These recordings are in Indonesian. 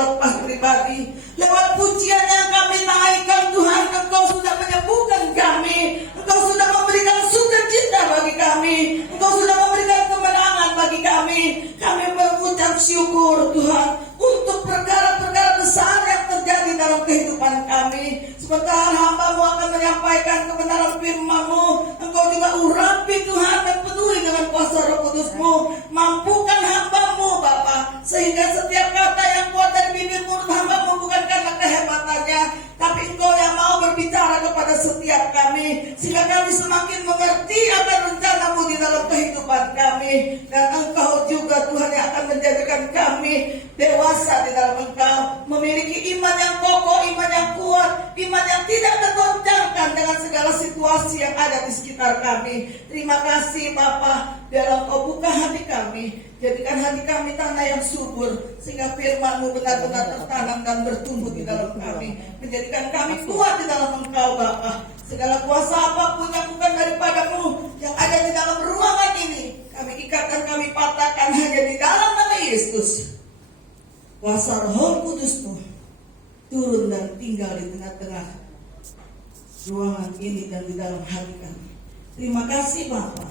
lepas pribadi. Lewat pujian yang kami naikkan Tuhan, Engkau sudah menyembuhkan kami, Engkau sudah memberikan sukacita bagi kami, Engkau sudah memberikan kemenangan bagi kami. Kami mengucap syukur Tuhan untuk perkara-perkara besar yang terjadi dalam kehidupan kami. Sementara hamba-Mu akan menyampaikan kebenaran firman-Mu, Engkau juga urapi Tuhan dan penuhi dengan kuasa Roh Kudus-Mu. Mampukan hamba-Mu Bapa, sehingga setiap kata yang keluar dari bibir mulut hamba-Mu bukan karena kehebatannya, tapi Engkau yang mau berbicara kepada setiap kami, sehingga kami semakin mengerti akan rencana-Mu di dalam kehidupan kami. Dan Engkau juga Tuhan yang akan menjadikan kami dewasa di dalam Engkau, memiliki iman yang kokoh, iman yang kuat, iman yang tidak tergoncangkan dengan segala situasi yang ada di sekitar kami. Terima kasih Bapa, biarlah Engkau buka hati kami, jadikan hati kami tanah yang subur, sehingga firman-Mu benar-benar tertanam dan bertumbuh di dalam kami, menjadikan kami kuat di dalam Engkau Bapa. Segala kuasa apapun yang bukan daripada-Mu yang ada di dalam ruangan ini, kami ikat dan kami patahkan hanya di dalam nama Yesus. Kuasa Roh Kudus-Mu turun dan tinggal di tengah-tengah ruangan ini dan di dalam hati kami. Terima kasih Bapa.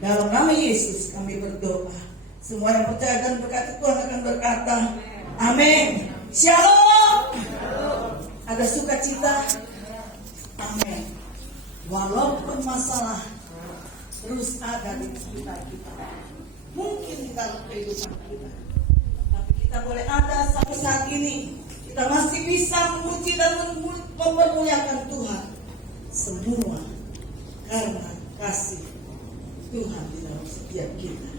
Dalam nama Yesus kami berdoa. Semua yang percaya dan berkata Tuhan akan berkata amin. Shalom. Ada sukacita. Amin. Walaupun masalah terus ada di sekitar kita, mungkin di dalam kehidupan kita, tapi kita boleh ada sampai saat ini. Kita masih bisa memuji dan mempermuliakan Tuhan. Semua karena kasih Tuhan di dalam setiap kita.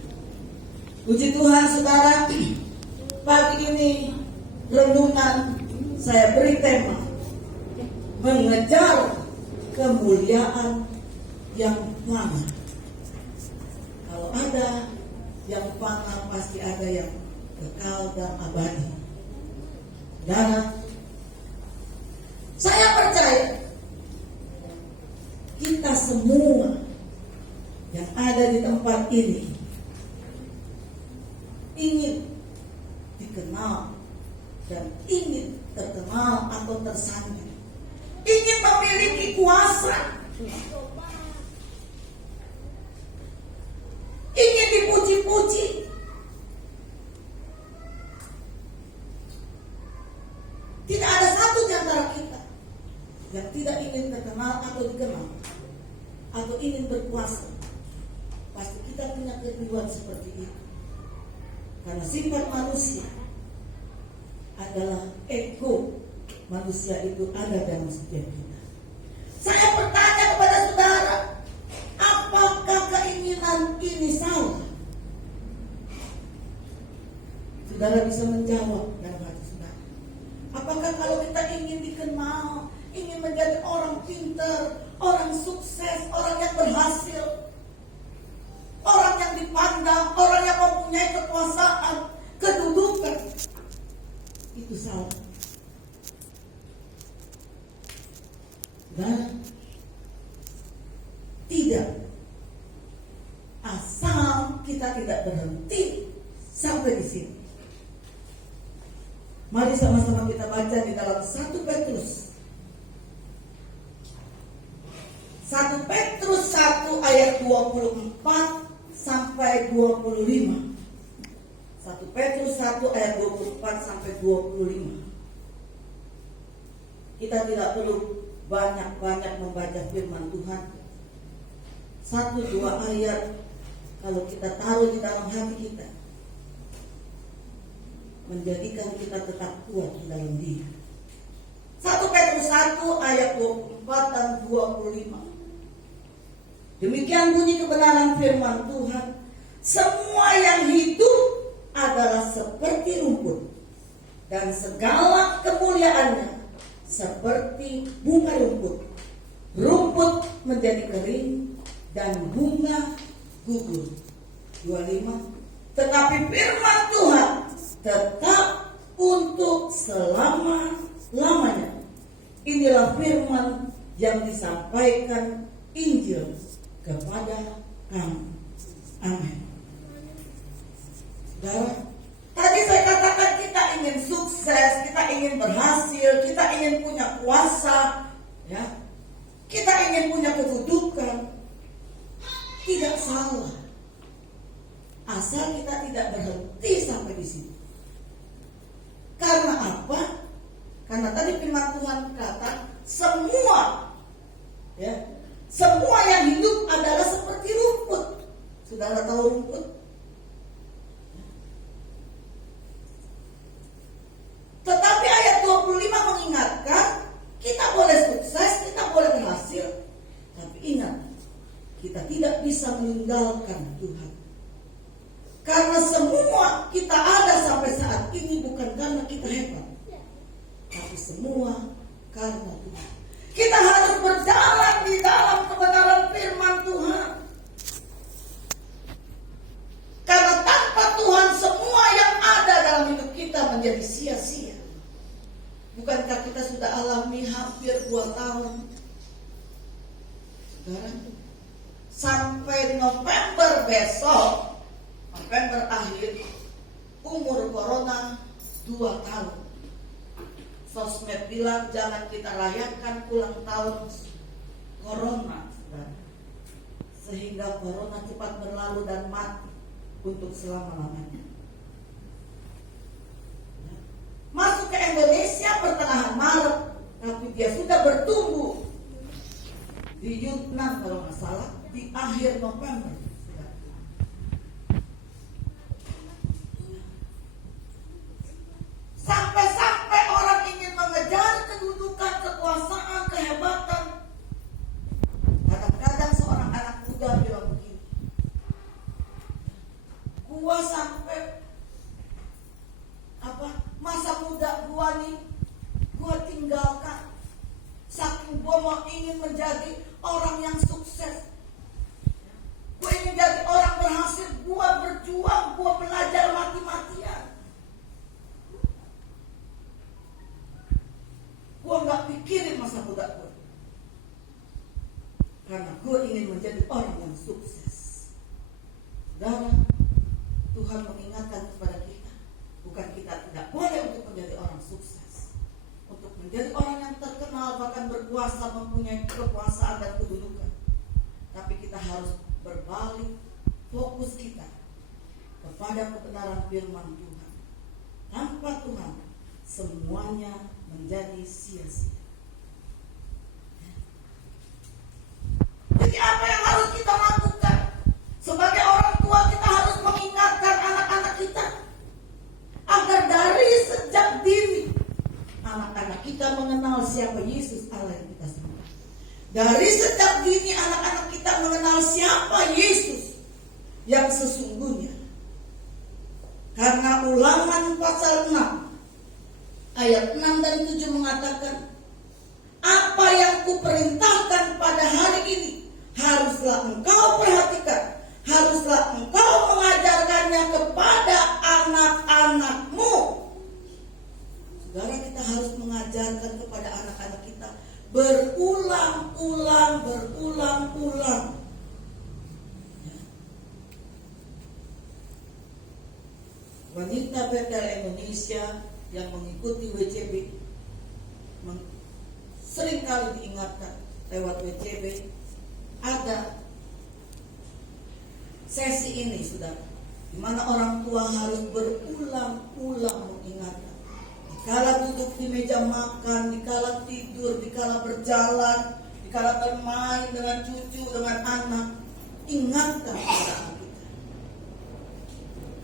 Puji Tuhan saudara. Pagi ini renungan saya beri tema mengejar kemuliaan yang fana. Kalau ada yang fana, pasti ada yang kekal dan abadi. Dan saya percaya kita semua yang ada di tempat ini ingin dikenal dan ingin terkenal atau tersanjung, ingin memiliki kuasa, ingin dipuji-puji. Tidak ada satu di antara kita yang tidak ingin terkenal atau dikenal atau ingin berkuasa. Pasti kita punya kerinduan seperti itu. Karena sifat manusia adalah ego. Manusia itu ada dalam setiap kita. Saya bertanya kepada saudara, apakah keinginan ini salah? Saudara bisa menjawab dalam hati saudara. Apakah kalau kita ingin dikenal, ingin menjadi orang pintar, orang sukses, orang yang berhasil, orang yang dipandang, orang yang mempunyai kekuasaan, kedudukan, itu salah? Dan tidak, asal kita tidak berhenti sampai di sini. Mari sama-sama kita baca di dalam 1 Petrus 1 ayat 24 sampai 25. 1 Petrus 1 ayat 24 sampai 25. Kita tidak perlu banyak-banyak membaca firman Tuhan. 1-2 ayat kalau kita taruh di dalam hati kita, menjadikan kita tetap kuat di dalam Dia. 1 Petrus 1 ayat 24 dan 25. Demikian bunyi kebenaran firman Tuhan. Semua yang hidup adalah seperti rumput, dan segala kemuliaannya seperti bunga rumput. Rumput menjadi kering dan bunga gugur. 25. Tetapi firman Tuhan tetap untuk selama-lamanya. Inilah firman yang disampaikan Injil kepada kamu. Amin. Saudara, tadi saya katakan kita ingin sukses, sukses, kita ingin berhasil, kita ingin punya kuasa, ya, kita ingin punya kedudukan. Tidak salah, asal kita tidak berhenti sampai di situ. Karena apa? Karena tadi firman Tuhan kata semua, ya, semua yang hidup adalah seperti rumput. Saudara tahu rumput? Tetapi ayat 25 mengingatkan kita boleh sukses, kita boleh berhasil, tapi ingat, kita tidak bisa meninggalkan Tuhan. Karena semua kita ada sampai saat ini bukan karena kita hebat, tapi semua karena Tuhan. Kita harus berjalan di dalam kebenaran firman Tuhan. Karena tanpa Tuhan semua yang ada dalam hidup kita menjadi sia-sia. Bukankah kita sudah alami hampir 2 tahun? Saudara, sampai November besok, November akhir, umur corona 2 tahun. Sosmed bilang jangan kita rayakan ulang tahun corona, saudara. Sehingga corona cepat berlalu dan mati untuk selama-lamanya. Masuk ke Indonesia pertengahan Maret, tapi dia sudah bertumbuh di Yunnan kalau nggak salah di akhir November. Sampai-sampai orang ingin mengejar kedudukan, kekuasaan, kehebatan. Kadang-kadang seorang anak muda bilang begini, gua sampai masa muda gua nih, gua tinggalkan. Saking gua mau ingin menjadi orang yang sukses, gua ingin jadi orang berhasil, gua berjuang, gua belajar mati-matian. Gua nggak pikirin masa muda gua, karena gua ingin menjadi orang yang sukses. Saudara, Tuhan mengingatkan kepada kita, bukan kita tidak boleh untuk menjadi orang sukses, untuk menjadi orang yang terkenal, bahkan berkuasa, mempunyai kekuasaan dan kedudukan. Tapi kita harus berbalik fokus kita kepada kebenaran firman Tuhan. Tanpa Tuhan, semuanya menjadi sia-sia. Jadi apa yang harus kita lakukan? Sebagai orang tua kita harus mengingatkan anak-anak kita agar dari sejak dini anak-anak kita mengenal siapa Yesus Allah yang kita sembah. Dari sejak dini anak-anak kita mengenal siapa Yesus yang sesungguhnya. Karena Ulangan pasal 6 ayat 6 dan 7 mengatakan, apa yang kuperintahkan pada hari ini haruslah engkau perhatikan, haruslah engkau mengajarkannya kepada anak-anakmu. Saudara, kita harus mengajarkan kepada anak-anak kita berulang-ulang. Wanita Betel Indonesia yang mengikuti WCB seringkali diingatkan lewat WCB, ada sesi ini, saudara, di mana orang tua harus berulang-ulang mengingatkan. Dikala duduk di meja makan, dikala tidur, dikala berjalan, dikala bermain dengan cucu, dengan anak, ingatkan kepada anak kita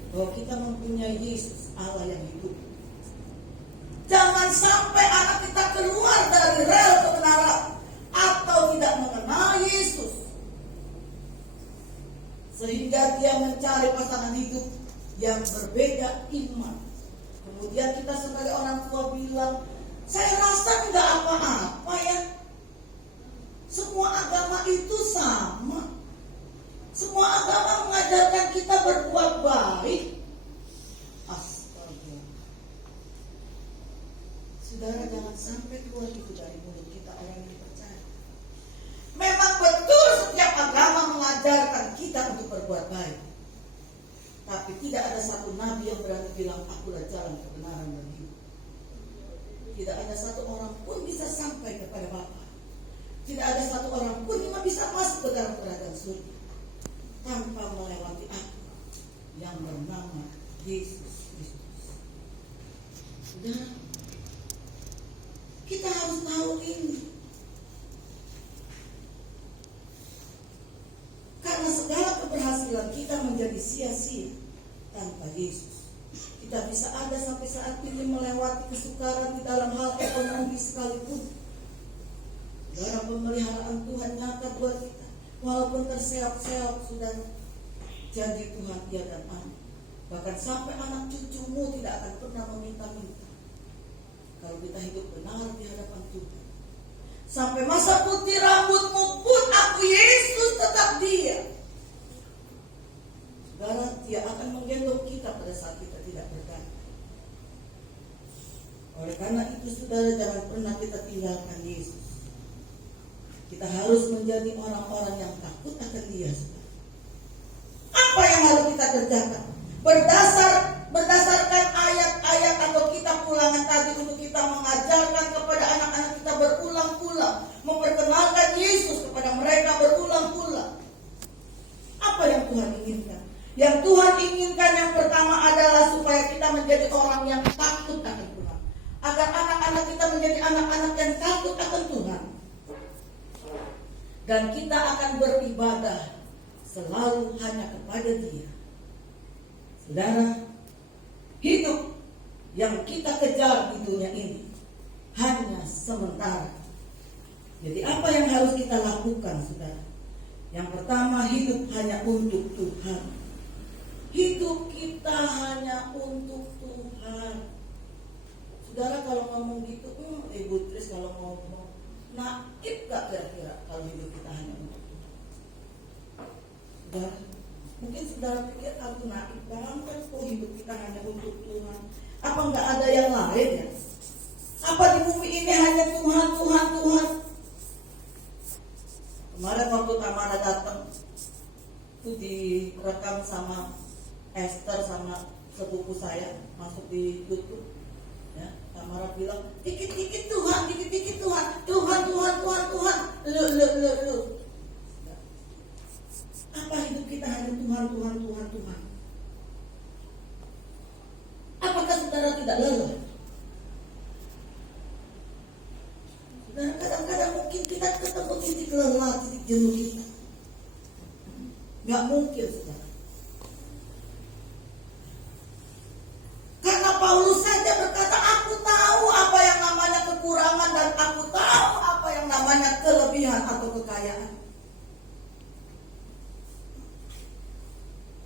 bahwa kita mempunyai Yesus Allah yang hidup. Jangan sampai anak kita keluar dari rel kebenaran atau tidak mengenal Yesus, sehingga dia mencari pasangan hidup yang berbeda iman. Kemudian kita sebagai orang tua bilang, saya rasa enggak apa-apa ya, semua agama itu sama, semua agama mengajarkan kita berbuat baik. Astaga, saudara, jangan sampai keluar itu dari mulut kita orang yang percaya. Memang betul setiap agama mengajarkan kita untuk berbuat baik, tapi tidak ada satu nabi yang berani bilang akulah jalan kebenaran dan hidup. tidak ada satu orang pun bisa sampai kepada Bapa. Tidak ada satu orang pun yang bisa masuk ke dalam kerajaan surga tanpa melewati aku yang bernama Yesus Kristus. Saudara, kita harus tahu ini. Karena segala keberhasilan kita menjadi sia-sia tanpa Yesus. Kita bisa ada sampai saat ini melewati kesukaran di dalam hal ekonomi sekalipun. Dalam pemeliharaan Tuhan nyata buat kita. Walaupun terseok-seok sudah janji Tuhan dia dan anak. Bahkan sampai anak cucumu tidak akan pernah meminta-minta. Kalau kita hidup benar di hadapan Tuhan. Sampai masa putih rambutmu pun aku Yesus tetap dia. Saudara, dia akan menggendong kita pada saat kita tidak berdaya. Oleh karena itu saudara, jangan pernah kita tinggalkan Yesus. Kita harus menjadi orang-orang yang takut akan dia. Saudara. Apa yang harus kita kerjakan? Berdasarkan ayat-ayat atau kitab ulangan tadi untuk kita mengajarkan kepada anak-anak kita berulang-ulang. Memperkenalkan Yesus kepada mereka berulang-ulang. Apa yang Tuhan inginkan? Yang Tuhan inginkan yang pertama adalah supaya kita menjadi orang yang takut akan Tuhan. Agar anak-anak kita menjadi anak-anak yang takut akan Tuhan. Dan kita akan beribadah selalu hanya kepada Dia. Saudara, hidup yang kita kejar di dunia ini hanya sementara. Jadi apa yang harus kita lakukan, saudara? Yang pertama, hidup hanya untuk Tuhan. Hidup kita hanya untuk Tuhan. Saudara, kalau ngomong gitu, Ibu Tris kalau ngomong naif gak kira-kira kalau hidup kita hanya untuk Tuhan? Saudara, mungkin saudara pikir aku naif banget kok hidup kita hanya untuk Tuhan. Apa nggak ada yang lain ya? Apa di bumi ini hanya Tuhan, Tuhan, Tuhan? Kemarin waktu Tamara datang, itu direkam sama Esther sama sepupu saya masuk di YouTube. Ya, Tamara bilang, dikit-dikit Tuhan, dikit-dikit Tuhan, Tuhan, Tuhan, Tuhan, Tuhan, lu. Apa hidup kita hanya Tuhan, Tuhan, Tuhan, Tuhan? Apakah saudara tidak lelah? Saudara, kadang-kadang mungkin kita ketemu titik lelah, titik jenuh kita. Gak mungkin, saudara. Karena Paulus saja berkata, aku tahu apa yang namanya kekurangan dan aku tahu apa yang namanya kelebihan atau kekayaan.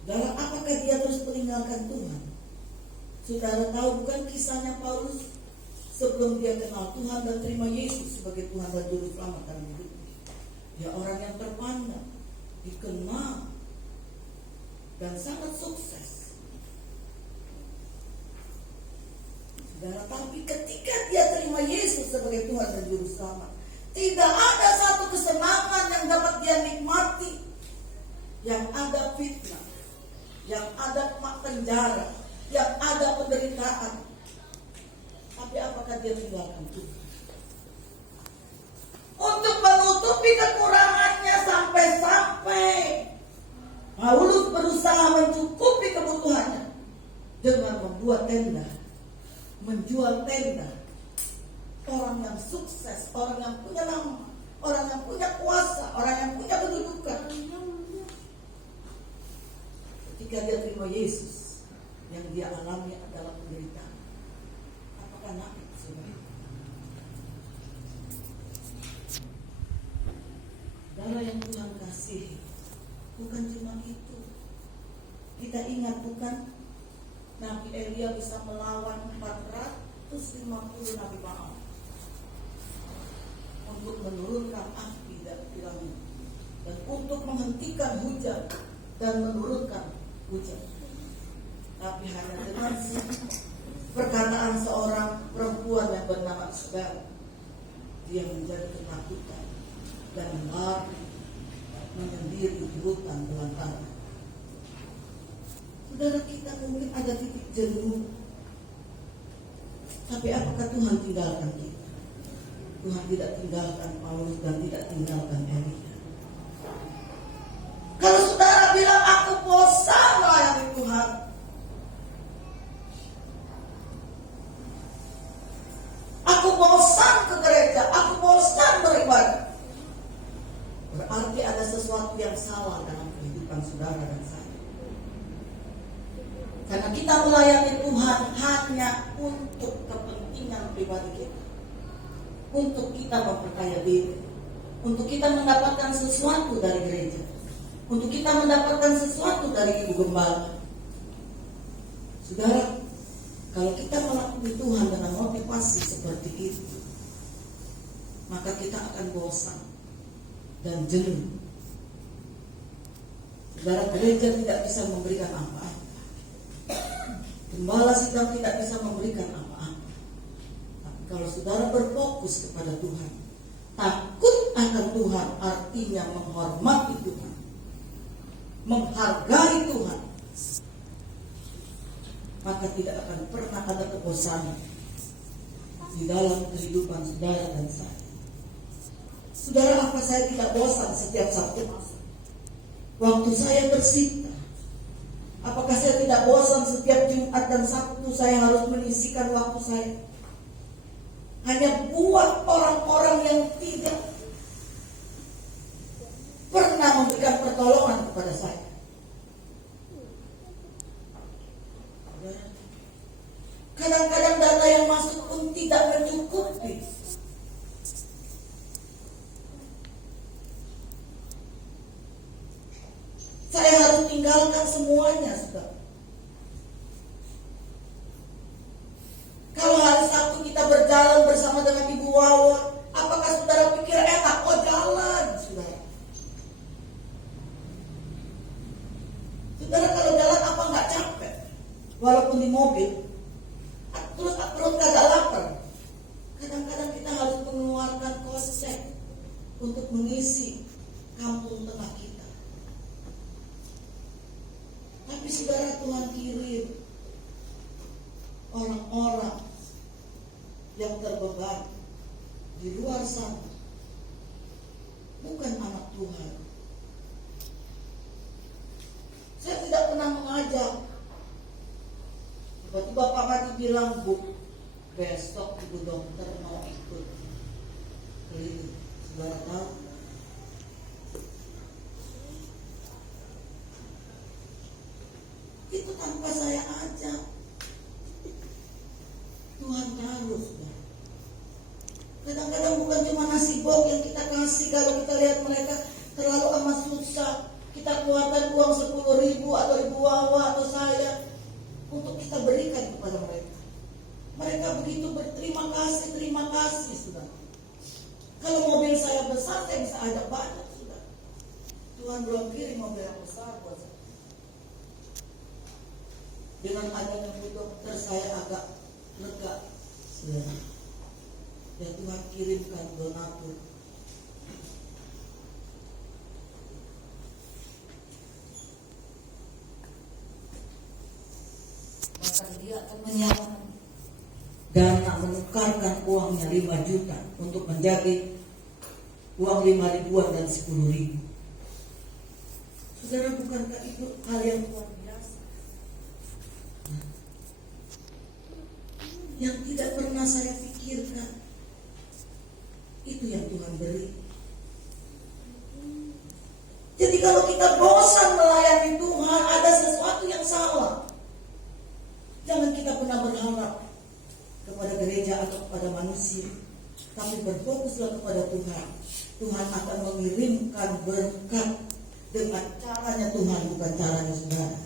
Dalam apakah dia terus meninggalkan Tuhan? Saudara tahu bukan kisahnya Paulus sebelum dia kenal Tuhan dan terima Yesus sebagai Tuhan dan Juru Selamat dalam hidupnya. Dia orang yang terpandang, dikenal, dan sangat sukses. Saudara, tapi ketika dia terima Yesus sebagai Tuhan dan Juru Selamat, tidak ada satu kesenangan yang dapat dia nikmati. Yang ada fitnah, yang ada penjara, yang ada penderitaan. Tapi apakah dia tinggalkan Tuhan? Untuk menutupi kekurangannya sampai-sampai Paulus berusaha mencukupi kebutuhannya dengan membuat tenda, menjual tenda. Orang yang sukses, orang yang punya nama, orang yang punya kuasa, orang yang punya kedudukan. Ketika dia terima Yesus, yang dia alami adalah penderitaan. Apakah naik saudara? Saudara yang Tuhan kasihi, bukan cuma itu. Kita ingat bukan Nabi Elia bisa melawan 450 Nabi Baal untuk menurunkan api dan bilangnya, dan untuk menghentikan hujan dan menurunkan hujan. Tapi hanya dengan perkataan seorang perempuan yang bernama Isabel, dia menjadi ketakutan dan lari menyendiri di hutan belantara. Saudara, kita mungkin ada titik jenuh. Tapi apakah Tuhan tinggalkan kita? Tuhan tidak tinggalkan Paulus dan tidak tinggalkan Elia. Kalau saudara bilang aku bosan melayani Tuhan, aku bosan ke gereja, aku bosan beribadah, berarti ada sesuatu yang salah dalam kehidupan saudara dan saya. Karena kita melayani Tuhan hanya untuk kepentingan pribadi kita, untuk kita memperkaya diri, untuk kita mendapatkan sesuatu dari gereja, untuk kita mendapatkan sesuatu dari ibu gembala. Saudara, kalau kita melakukan Tuhan dengan motivasi seperti itu, maka kita akan bosan dan jenuh. Saudara, gereja tidak bisa memberikan apa-apa. Gembala sidang tidak bisa memberikan apa-apa. Tapi kalau saudara berfokus kepada Tuhan, takut akan Tuhan artinya menghormati Tuhan, menghargai Tuhan, maka tidak akan pernah ada kebosanan di dalam kehidupan saudara dan saya. Saudara, apa saya tidak bosan setiap Sabtu Masa? Waktu saya bersita. Apakah saya tidak bosan setiap Jumat dan Sabtu saya harus menyisikan waktu saya hanya buat orang-orang yang tidak pernah memberikan pertolongan kepada saya? Kadang-kadang data yang masuk pun tidak mencukupi. Saya harus tinggalkan semuanya, saudara. Kalau hari Sabtu kita berjalan bersama dengan Ibu Wawa, apakah saudara pikir enak? Oh, jalan, saudara. Saudara, kalau jalan apa nggak capek? Walaupun di mobil, terus perut kagak lapar. Kadang-kadang kita harus mengeluarkan kocek untuk mengisi kampung tengah kita. Tapi saudara, Tuhan kirim orang-orang yang terbeban di luar sana, bukan anak Tuhan. Saya tidak pernah mengajak. Tiba-tiba Pak Mati bilang, Bu, besok Ibu dokter mau ikut keliling. Saudara tahu? Itu tanpa saya ajak. Tuhan tahu, saudara. Kadang-kadang bukan cuma nasi bok yang kita kasih. Kalau kita lihat mereka terlalu amat susah, kita keluarkan uang 10.000 atau Ibu Wawa atau saya untuk kita berikan kepada mereka. Mereka begitu berterima kasih, saudara. Kalau mobil saya besar, saya bisa ajak banyak, saudara. Tuhan belum kirim mobil yang besar buat saya. Dengan adanya Bu Dokter saya agak lega, saudara. Dan Tuhan kirimkan donatur. Maka dia akan menyiapkan dana, menukarkan uangnya 5 juta untuk menjadi uang 5 ribuan dan 10.000. Saudara, bukankah itu hal yang luar biasa? Yang tidak pernah saya pikirkan, itu yang Tuhan beri. Jadi kalau kita bosan melayani Tuhan, ada sesuatu yang salah. Jangan kita pernah berharap kepada gereja atau kepada manusia, tapi berfokuslah kepada Tuhan. Tuhan akan mengirimkan berkat dengan caranya Tuhan, bukan caranya saudara.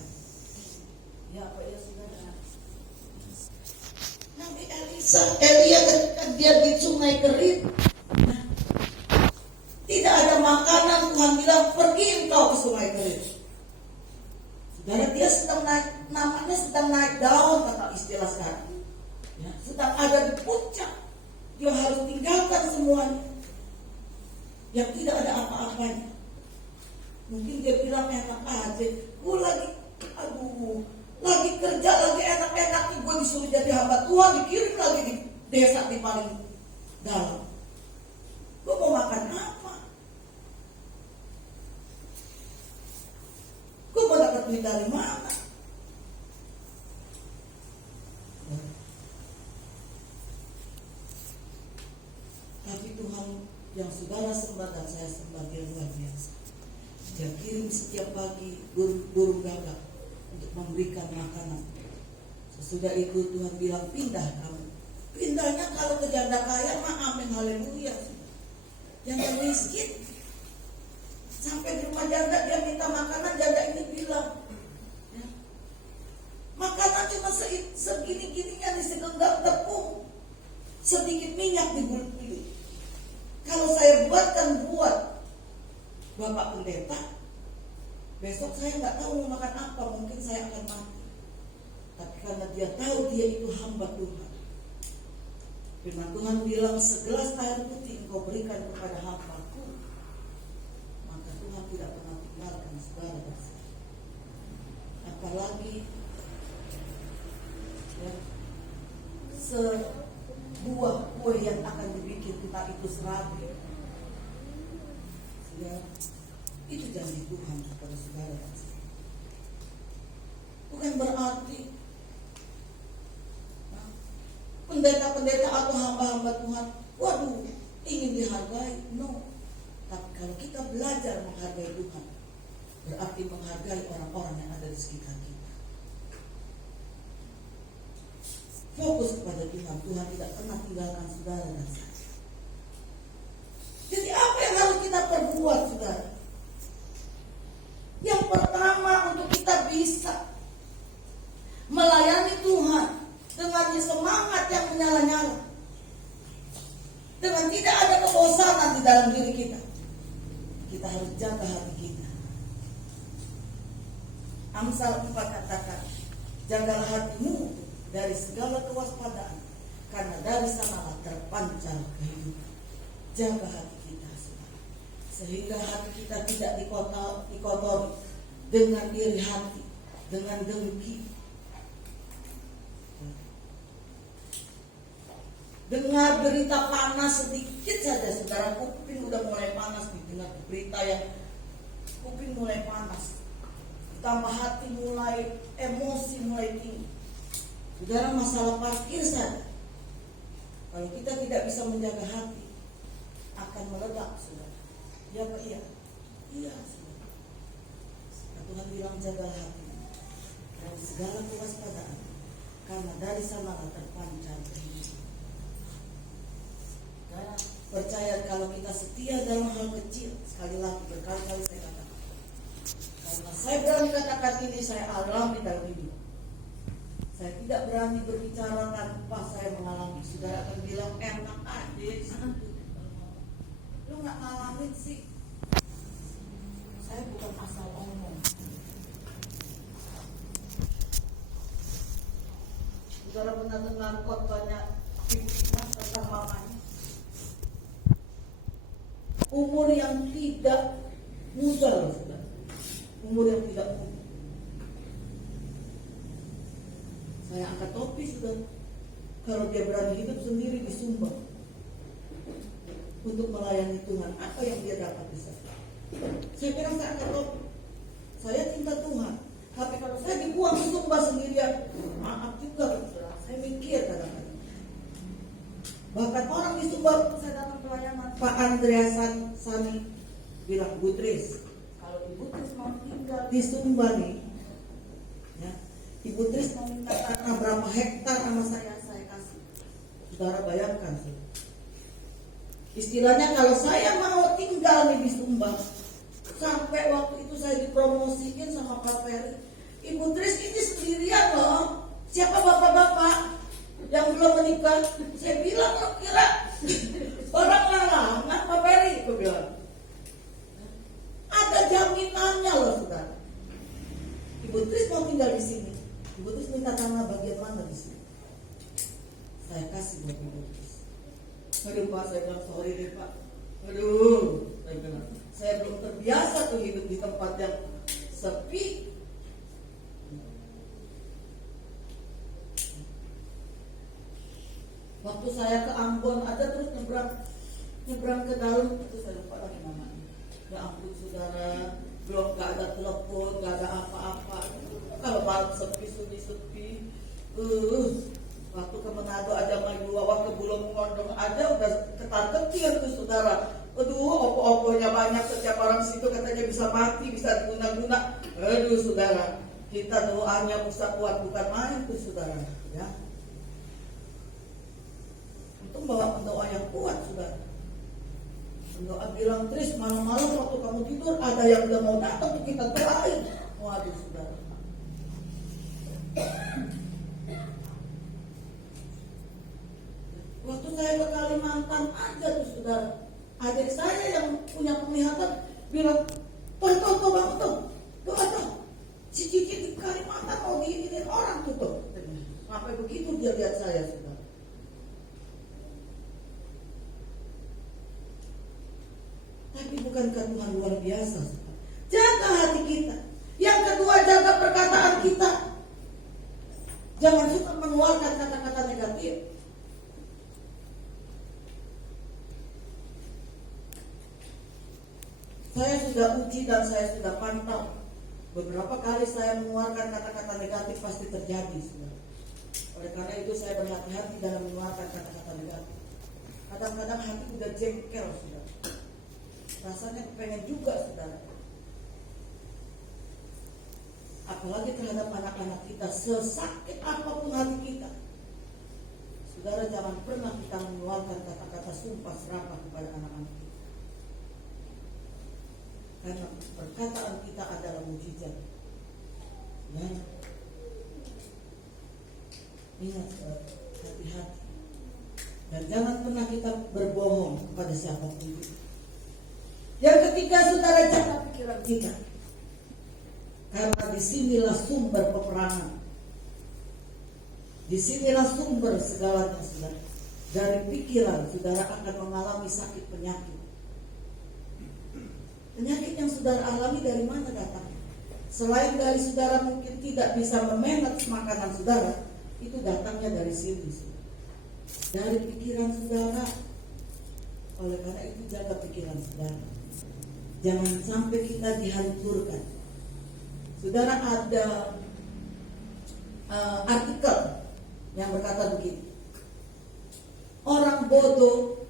Ya, apa ya saudara? Nabi Elia ketika dia di sungai Kerit, tidak ada makanan, Tuhan bilang pergi engkau ke sungai Kerit. Saudara, dia sedang naik, namanya sedang naik daun, kata istilah sekarang. Ya, sedang ada di puncak. Dia harus tinggalkan semuanya yang tidak ada apa-apanya. Mungkin dia bilang enak aja, gue lagi Lagi kerja, lagi enak-enaknya gue disuruh jadi hamba Tuhan, dikirim lagi di desa di paling dalam. Gue mau makan apa? Gue mau dapat duit dari mana? Tapi Tuhan yang saudara sembah dan saya sembah dia luar biasa. Dia kirim setiap pagi burung gagak untuk memberikan makanan. Sesudah itu Tuhan bilang pindah kamu. Pindahnya kalau ke janda kaya mah amin haleluya. Janda miskin sampai di rumah janda dia minta makanan, janda ini bilang ya, makanan cuma segini-gininya di segenggam tepung, sedikit minyak di bulu. Kalau saya buat Bapak Pendeta, besok saya nggak tahu mau makan apa, mungkin saya akan mati. Tapi karena dia tahu dia itu hamba Tuhan, firman Tuhan bilang segelas air putih engkau berikan kepada hambaku, maka Tuhan tidak pernah tinggalkan saudara dan saya. Apalagi ya, sebuah kue yang akan dibikin kita itu serabi. Ya, itu janji Tuhan kepada saudara dan saya. Bukan berarti pendeta-pendeta atau hamba-hamba Tuhan, waduh, ingin dihargai. No. Tapi kalau kita belajar menghargai Tuhan, berarti menghargai orang-orang yang ada di sekitar kita. Fokus kepada Tuhan. Tuhan tidak pernah tinggalkan saudara dan saya. Jadi apa yang harus kita perbuat, saudara? Yang pertama, untuk kita bisa melayani Tuhan dengan semangat yang menyala-nyala, dengan tidak ada kebosanan di dalam diri kita, kita harus jaga hati kita. Amsal 4 katakan, jagalah hatimu dari segala kewaspadaan, karena dari sanalah terpancar kehidupan. Jaga hati kita, saudara, sehingga hati kita tidak dikotori dengan iri hati, dengan dengki. Dengar berita panas sedikit saja, saudara, kuping udah mulai panas. Dengar berita yang kuping mulai panas, tambah hati mulai emosi mulai tinggi. Saudara, masalah parkir saja, kalau kita tidak bisa menjaga hati, akan meledak, saudara. Ya Pak, iya. Iya, saudara. Nah, Tuhan bilang jagalah hati dari segala kewaspadaan, karena dari sanalah terpancar kehidupan. Karena percaya kalau kita setia dalam hal kecil, sekali lagi berkali-kali saya katakan, karena saya berani katakan ini, saya alami dalam hidup. Saya tidak berani berbicara tanpa saya mengalami. Saudara akan bilang enak aja, lu nggak ngalamin sih. Saya bukan asal omong. Saudara pernah dengar khotbahnya tentang mamanya, umur yang tidak muda, saudara. Umur yang tidak muda. Saya angkat topi, saudara, kalau dia berani hidup sendiri di Sumba untuk melayani Tuhan. Apa yang dia dapat di sana? Saya bilang saya angkat topi. Saya cinta Tuhan. Tapi kalau saya dibuang di Sumba sendirian, maaf juga, saudara. Saya mikir kadang-kadang. Bahkan orang di Sumba, saya datang pelayanan, Pak Andreas Sani bilang, Bu Tris, kalau Ibu Tris mau tinggal di Sumba nih, ya, Ibu Tris mau minta tanah berapa hektar sama saya kasih. Saudara bayangkan sih. Istilahnya kalau saya mau tinggal nih di Sumba, sampai waktu itu saya dipromosiin sama Pak Ferry, Ibu Tris ini sendirian loh. Siapa bapak-bapak yang belum menikah? Saya bilang, kira orang larangan Pak Ferry? Aku bilang, ada jaminannya loh, saudara. Ibu Tris mau tinggal di sini. Ibu Tris minta tanah bagian mana di sini? Saya kasih buat Ibu Tris. Aduh Pak, saya bilang sorry deh Pak. Aduh, saya bilang, saya belum terbiasa tuh hidup di tempat yang sepi. Waktu saya ke Ambon ada terus nyebrang ke dalam itu saya lupa lagi namanya. Ya ampun saudara, belum gak ada telepon, gak ada apa-apa. Kalau malam sepi. Waktu ke Manado aja main dua, waktu belum ngondong aja udah ketar-ketir tuh saudara. Aduh, opo-oponya banyak, setiap orang situ katanya bisa mati, bisa diguna-guna. Aduh saudara, kita doanya bisa kuat bukan main tuh saudara, ya. Untung bawa pendoa yang kuat saudara. Pendoa bilang, Tris, malam-malam waktu kamu tidur ada yang udah mau datang untuk kita doain. Waduh saudara. Waktu saya ke Kalimantan aja tuh saudara, adik saya yang punya penglihatan bilang, tuh bang tuh, si Cici di Kalimantan mau diinin orang tuh. Sampai begitu dia lihat saya saudara. Tapi bukankah Tuhan luar biasa saudara? Jaga hati kita. Yang kedua, jaga perkataan kita. Jangan suka mengeluarkan kata-kata negatif. Saya sudah uji dan saya sudah pantau. Beberapa kali saya mengeluarkan kata-kata negatif pasti terjadi saudara. Oleh karena itu saya berhati-hati dalam mengeluarkan kata-kata negatif. Kadang-kadang hati udah jengkel saudara. Rasanya pengen juga saudara. Apalagi terhadap anak-anak kita, sesakit apapun hati kita, saudara jangan pernah kita mengeluarkan kata-kata sumpah serapah kepada anak-anak kita. Karena perkataan kita adalah mujizat. Ya. Ingat, hati-hati. Dan jangan pernah kita berbohong kepada siapapun. Yang ketiga, saudara, jaga pikiran kita. Karena disinilah sumber peperangan. Disinilah sumber segalanya, saudara. Dari pikiran, saudara akan mengalami sakit penyakit. Penyakit yang saudara alami dari mana datangnya? Selain dari saudara mungkin tidak bisa memanage makanan saudara, itu datangnya dari sini, saudara. Dari pikiran saudara. Oleh karena itu jaga pikiran saudara. Jangan sampai kita dihancurkan. Saudara, ada artikel yang berkata begini, orang bodoh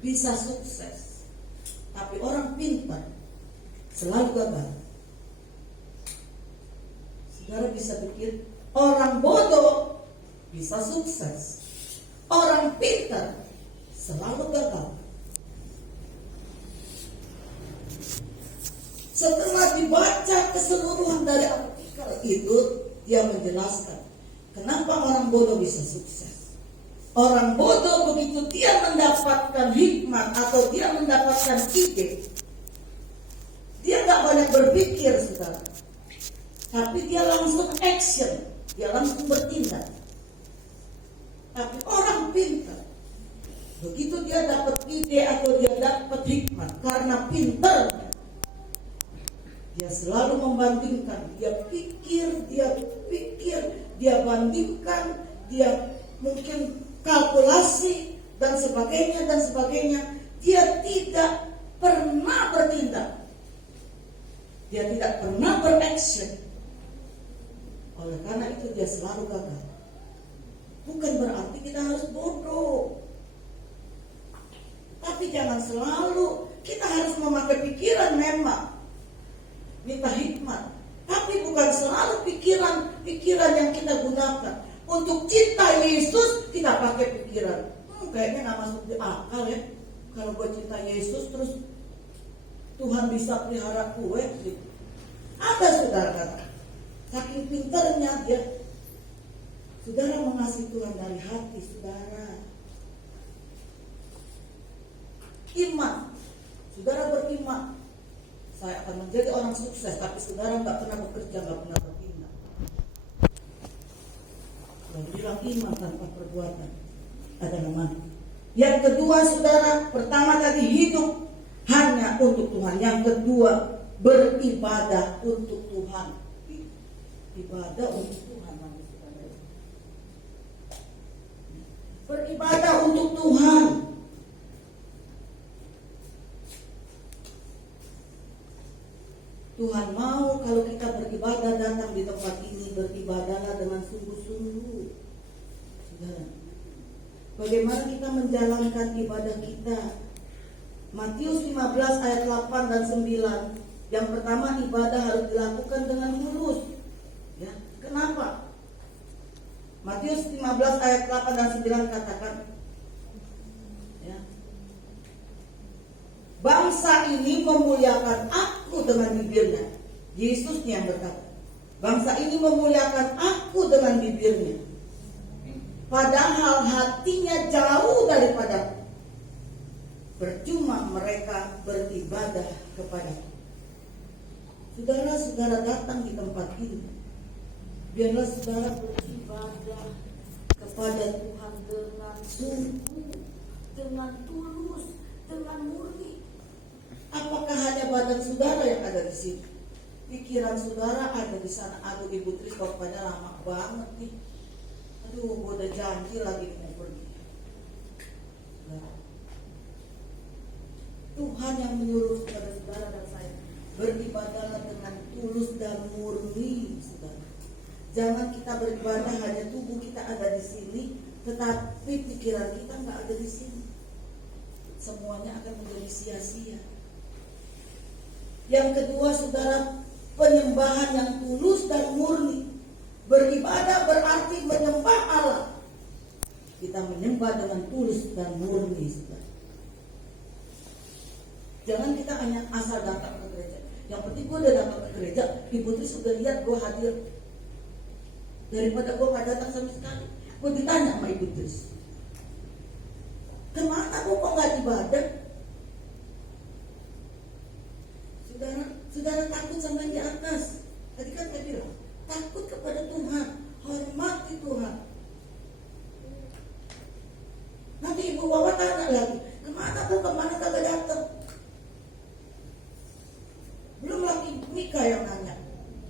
bisa sukses, tapi orang pintar selalu gagal. Saudara bisa pikir, orang bodoh bisa sukses, orang pintar selalu gagal. Setelah dibaca keseluruhan dari artikel itu, dia menjelaskan kenapa orang bodoh bisa sukses. Orang bodoh begitu dia mendapatkan hikmat atau dia mendapatkan ide, dia gak banyak berpikir, saudara, tapi dia langsung action, dia langsung bertindak. Tapi orang pintar, begitu dia dapat ide atau dia dapat hikmat, karena pintarnya, dia selalu membandingkan, dia pikir, dia bandingkan, dia mungkin kalkulasi dan sebagainya. Dia tidak pernah bertindak, dia tidak pernah beraction. Oleh karena itu dia selalu gagal. Bukan berarti kita harus bodoh, tapi jangan selalu kita harus memakai pikiran memang. Minta hikmat, tapi bukan selalu pikiran yang kita gunakan. Untuk cinta Yesus kita pakai pikiran. Kayaknya gak masuk di akal ya. Kalau gue cinta Yesus terus Tuhan bisa pelihara gue gitu. Ada saudara kata, saking pintarnya dia. Saudara mengasihi Tuhan dari hati saudara. Iman, saudara beriman, saya akan menjadi orang sukses, tapi saudara gak pernah bekerja, gak pernah bertindak. Yang bilang iman tanpa perbuatan adalah mati. Yang kedua, saudara, pertama tadi hidup hanya untuk Tuhan. Yang kedua, beribadah untuk Tuhan. Ibadah untuk Tuhan. beribadah untuk Tuhan. Tuhan mau kalau kita beribadah, datang di tempat ini, beribadahlah dengan sungguh-sungguh. Saudara, bagaimana kita menjalankan ibadah kita? Matius 15 ayat 8 dan 9. Yang pertama, ibadah harus dilakukan dengan mulus. Ya, kenapa? Matius 15 ayat 8 dan 9 katakan, ya, bangsa ini memuliakan aku dengan bibirnya. Yesusnya yang berkata, bangsa ini memuliakan aku dengan bibirnya, padahal hatinya jauh daripada. Percuma mereka beribadah kepadaku. Saudara-saudara datang di tempat ini, biarlah saudara beribadah kepada Tuhan dengan sungguh, dengan tulus, dengan murni. Apakah hanya badan saudara yang ada di sini? Pikiran saudara ada di sana. Aduh, Ibu Tris pokoknya lama banget nih. Aduh, gue udah janji lagi mau pergi. Tuhan yang menyuruh kepada saudara dan saya, beribadahlah dengan tulus dan murni, saudara. Jangan kita beribadah hanya tubuh kita ada di sini, tetapi pikiran kita nggak ada di sini. Semuanya akan menjadi sia-sia. Yang kedua, saudara, penyembahan yang tulus dan murni. Beribadah berarti menyembah Allah. Kita menyembah dengan tulus dan murni, saudara. Jangan kita hanya asal datang ke gereja. Yang penting gue udah datang ke gereja, Ibu tuh sudah lihat gue hadir. Daripada gue gak datang sama sekali. Gue ditanya sama Ibu Tris, kemana gue kok gak ibadah? Saudara takut sama yang di atas. Tadi kan saya bilang, takut kepada Tuhan, hormati Tuhan. Nanti Ibu bawa tanya lagi, kemana kagak datang? Belum lagi Mika yang nanya.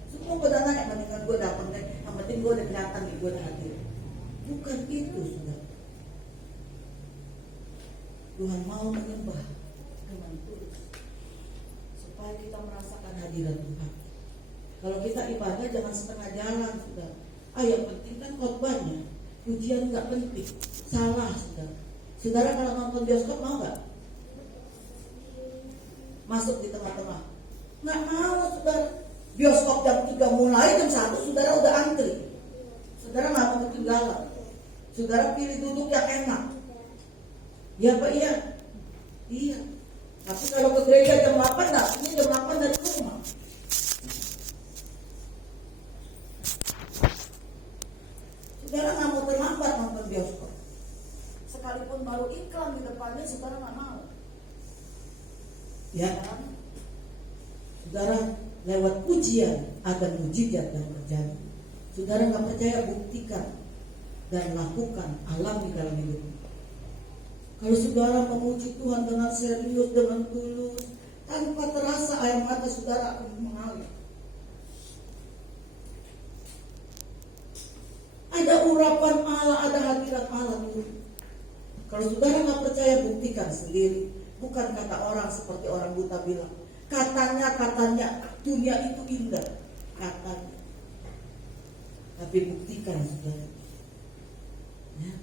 Semua pada nanya, mendingan gue datang deh. Yang penting gue udah kelihatan nih, gue udah hadir. Bukan itu, saudara. Tuhan mau menyembah dengan tulus, supaya kita merasakan hadirat Tuhan. Kalau kita ibadah jangan setengah jalan, saudara. Yang penting kan khotbahnya. Pujian nggak penting. Salah, saudara. Saudara kalau nonton bioskop mau nggak? Masuk di tengah-tengah. Nggak mau, saudara. Bioskop jam 3 mulai, jam 1 saudara udah antri. Saudara nggak mau ketinggalan. Saudara pilih duduk yang enak. Ya Pak, iya. Iya. Tapi kalau ke gereja jam 8, nah ini jam 8 dari rumah. Saudara nggak mau terlambat nonton bioskop. Sekalipun baru iklan di depannya, saudara nggak mau. Ya kan? Saudara, lewat pujian akan mujizat yang terjadi. Saudara nggak percaya, buktikan dan lakukan, alami dalam hidup. Kalau saudara memuji Tuhan dengan serius, dengan tulus, tanpa terasa air mata saudara akan mengalir. Ada urapan Allah, ada hadirat Allah dulu. Kalau saudara nggak percaya, buktikan sendiri. Bukan kata orang seperti orang buta bilang, katanya dunia itu indah, katanya. Tapi buktikan, saudara. Ya.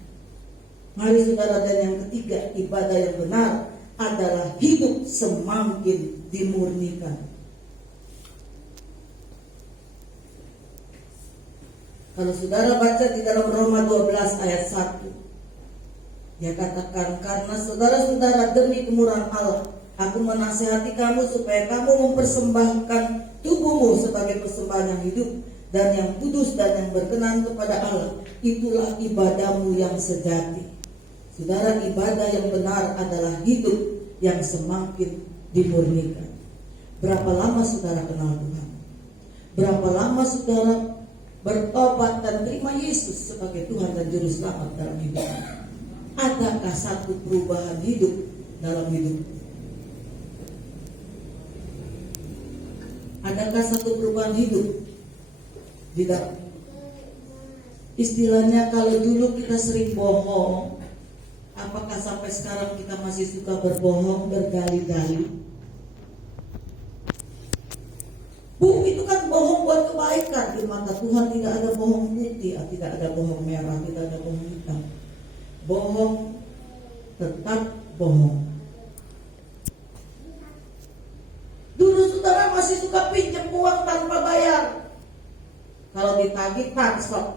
Mari saudara, dan yang ketiga, ibadah yang benar adalah hidup semakin dimurnikan. Kalau saudara baca di dalam Roma 12 ayat 1, dia katakan, karena saudara-saudara demi kemurahan Allah, aku menasihati kamu supaya kamu mempersembahkan tubuhmu sebagai persembahan yang hidup dan yang kudus dan yang berkenan kepada Allah. Itulah ibadahmu yang sejati. Saudara, ibadah yang benar adalah hidup yang semakin dimurnikan. Berapa lama saudara kenal Tuhan? Berapa lama saudara bertobat dan terima Yesus sebagai Tuhan dan Juru Selamat dalam hidup? Adakah satu perubahan hidup dalam hidup? Adakah satu perubahan hidup? Tidak. Istilahnya kalau dulu kita sering bohong, Apakah sampai sekarang kita masih suka berbohong, bergali-gali? Bu, itu kan bohong buat kebaikan. Di mata Tuhan tidak ada bohong putih, tidak ada bohong merah, tidak ada bohong hitam. Bohong tetap bohong. Dulu saudara masih suka pinjam uang tanpa bayar. Kalau ditagih tarsok.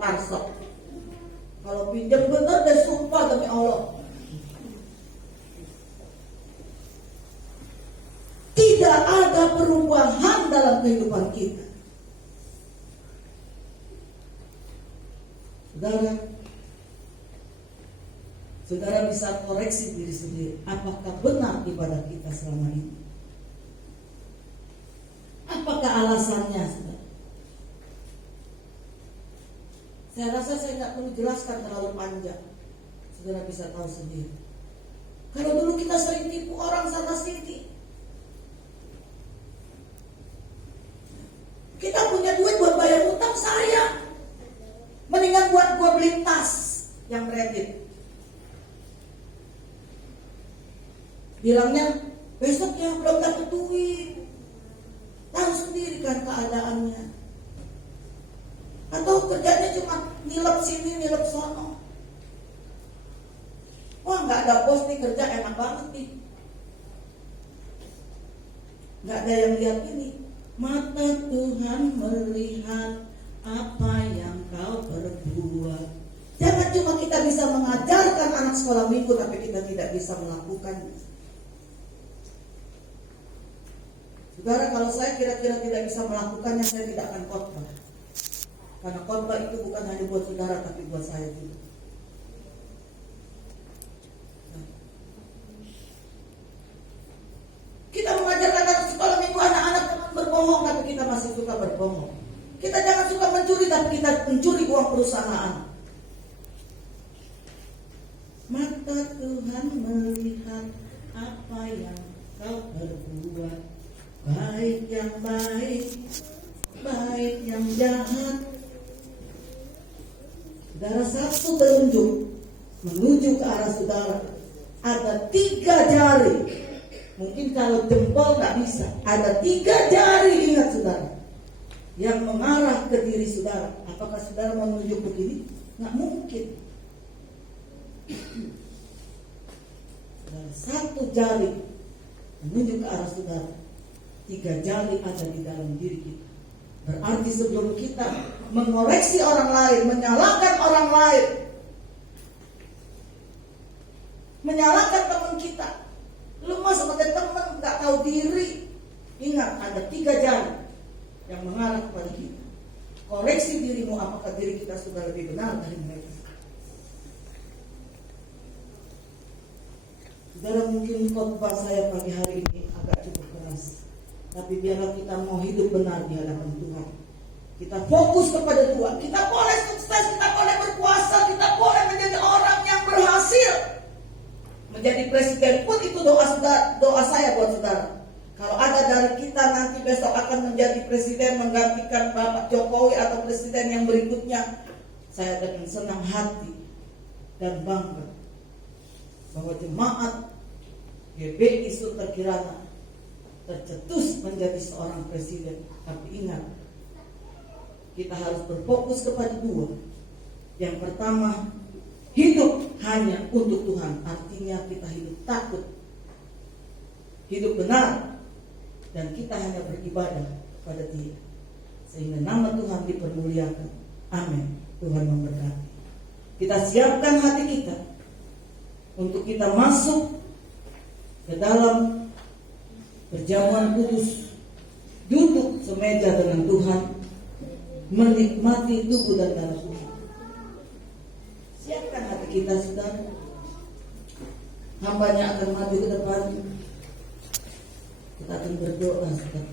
Kalau pinjam benar dan sumpah demi Allah. Tidak ada perubahan dalam kehidupan kita. Saudara bisa koreksi diri sendiri. Apakah benar ibadah kita selama ini? Apakah alasannya, saudara? Saya rasa saya nggak perlu jelaskan terlalu panjang. Saudara bisa tahu sendiri. Kalau dulu kita sering tipu orang sana sini, kita punya duit buat bayar utang saya, mendingan buat gua beli tas yang branded. Bilangnya besoknya belum dapat duit, tahu sendiri kan keadaannya. Atau kerjanya cuma nilep sini nilep sono. Wah, nggak ada bos nih, kerja enak banget nih. Nggak ada yang lihat ini. Mata Tuhan melihat apa yang kau perbuat. Jangan cuma kita bisa mengajarkan anak sekolah minggu, tapi kita tidak bisa melakukannya. Saudara, kalau saya kira-kira tidak bisa melakukannya, saya tidak akan khotbah. Karena khotbah itu bukan hanya buat saudara, tapi buat saya juga. Kita mengajarkan anak sekolah minggu, anak-anak berbohong, tapi kita masih suka berbohong. Kita jangan suka mencuri, tapi kita mencuri uang perusahaan. Mata Tuhan melihat apa yang kau perbuat, baik yang baik, baik yang jahat. Saudara, satu telunjuk menuju ke arah saudara. Ada 3 jari. Mungkin kalau jempol nggak bisa. Ada 3 jari, ingat saudara, yang mengarah ke diri saudara. Apakah saudara mau menunjuk begini? Nggak mungkin. Satu jari menunjuk ke arah saudara, 3 jari ada di dalam diri kita. Berarti sebelum kita mengoreksi orang lain, menyalahkan orang lain, menyalahkan teman kita, lu mah sebagai teman gak tahu diri. Ingat, ada 3 jari yang mengarah kepada kita. Koreksi dirimu, apakah diri kita sudah lebih benar dari mereka. Saudara, mungkin khotbah saya pagi hari ini agak cukup keras, tapi biarlah kita mau hidup benar di hadapan Tuhan. Kita fokus kepada Tuhan. Kita boleh sukses, kita boleh berkuasa, kita boleh menjadi orang yang berhasil. Menjadi presiden pun itu doa saya buat saudara. Kalau ada dari kita nanti besok akan menjadi presiden menggantikan Bapak Jokowi atau presiden yang berikutnya, saya dengan senang hati dan bangga bahwa jemaat GBI Sunter Kirana tercetus menjadi seorang presiden. Tapi ingat, kita harus berfokus kepada 2. Yang pertama, hidup hanya untuk Tuhan. Artinya kita hidup takut, hidup benar, dan kita hanya beribadah pada Dia, sehingga nama Tuhan dipermuliakan. Amin. Tuhan memberkati. Kita siapkan hati kita untuk kita masuk ke dalam perjamuan kudus, duduk semeja dengan Tuhan, menikmati tubuh dan darah Tuhan. Siapkan hati kita, saudara. Hambanya akan maju ke depan. Kita akan berdoa, saudara.